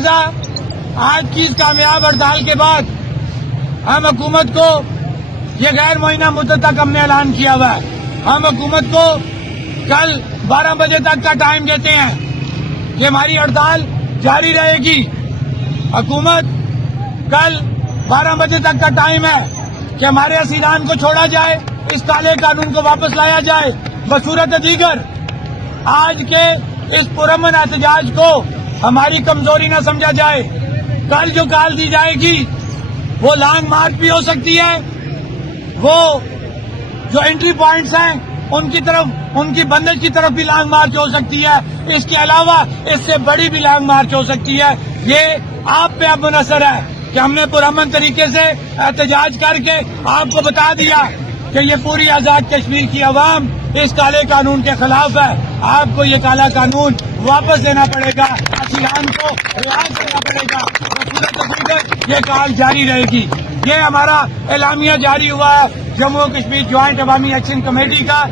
لہذا آج کی اس کامیاب ہڑتال کے بعد ہم حکومت کو یہ غیر معینہ مدت تک ہم نے اعلان کیا ہوا ہے. ہم حکومت کو کل 12 بجے تک کا ٹائم دیتے ہیں کہ ہماری ہڑتال جاری رہے گی. حکومت کل 12 بجے تک کا ٹائم ہے کہ ہمارے اسیران کو چھوڑا جائے, اس کالے قانون کو واپس لایا جائے. بصورت دیگر آج کے اس پرامن احتجاج کو ہماری کمزوری نہ سمجھا جائے. کل جو کال دی جائے گی وہ لانگ مارچ بھی ہو سکتی ہے, وہ جو انٹری پوائنٹس ہیں ان کی طرف, ان کی بندش کی طرف بھی لانگ مارچ ہو سکتی ہے. اس کے علاوہ اس سے بڑی بھی لانگ مارچ ہو سکتی ہے. یہ آپ پہ اب منحصر ہے کہ ہم نے پرامن طریقے سے احتجاج کر کے آپ کو بتا دیا کہ یہ پوری آزاد کشمیر کی عوام اس کالے قانون کے خلاف ہے. آپ کو یہ کالا قانون واپس دینا پڑے گا, اسیران کو رہا کرنا پڑے گا. یہ کال جاری رہے گی. یہ ہمارا اعلامیہ جاری ہوا ہے جموں کشمیر جوائنٹ عوامی ایکشن کمیٹی کا.